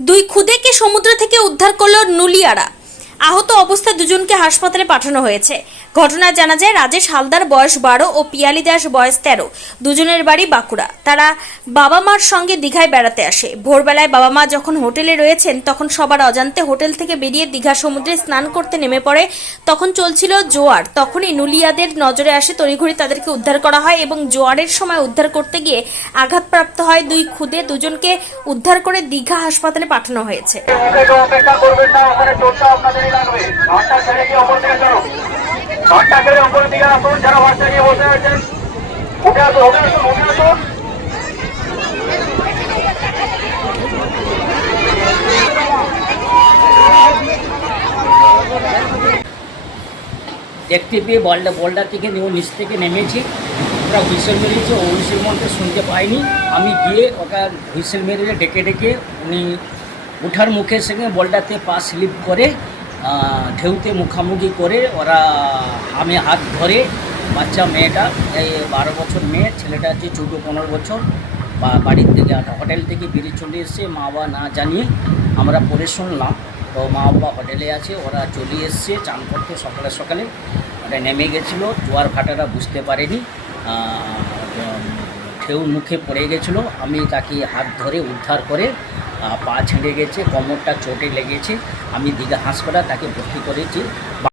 দুই খুদেকে সমুদ্র থেকে উদ্ধার করল নুলিয়ারা। আহত অবস্থায় দুজনকে হাসপাতালে পাঠানো হয়েছে। ঘটনায় জানা যায়, রাজেশ হালদার বয়স বারো ও পিয়ালি দাস বয়স তেরো। দুজনের বাড়ি বাঁকুড়া। তারা বাবা মার সঙ্গে দীঘায় বেড়াতে আসে। ভোরবেলায় বাবা মা যখন হোটেলে রয়েছেন, তখন সবার অজান্তে হোটেল থেকে বেরিয়ে দীঘা সমুদ্রে স্নান করতে নেমে পড়ে। তখন চলছিল জোয়ার। তখনই নুলিয়াদের নজরে আসে তড়িঘড়ি তাদেরকে উদ্ধার করা হয় এবং জোয়ারের সময় উদ্ধার করতে গিয়ে আঘাতপ্রাপ্ত হয় দুই খুদে। দুজনকে উদ্ধার করে দীঘা হাসপাতালে পাঠানো হয়েছে। দেখতে পেয়ে বলটা বলটা থেকে ও নিচ থেকে নেমেছি। ওরা হুইসেল মেরেছে, ও হুইসেল মধ্যে শুনতে পাইনি আমি গিয়ে ওটা হুইসেল মেরে ডেকে ডেকে উনি উঠার মুখের সঙ্গে বলটাতে পা স্লিপ করে ঢেউতে মুখামুখি করে ওরা আমি হাত ধরে বাচ্চা মেয়েটা, এই বারো বছর মেয়ে, ছেলেটা হচ্ছে চৌদ্দ পনেরো বছর, বা বাড়ির থেকে হোটেল থেকে বেরিয়ে চলে এসছে। মা বাবা না জানিয়ে আমরা পরে শুনলাম। তো মা বাবা হোটেলে আছে, ওরা চলে এসছে, চান করতে সকালে সকালে। ওরা নেমে গেছিল, জোয়ার ভাটারা বুঝতে পারেনি। ঢেউ মুখে পড়ে গেছিল। আমি তাকে হাত ধরে উদ্ধার করে পা ছেঁড়ে গেছে কোমরটা চোটে লেগেছে। আমি দীঘা হাসপাতাল তাকে ভর্তি করেছি।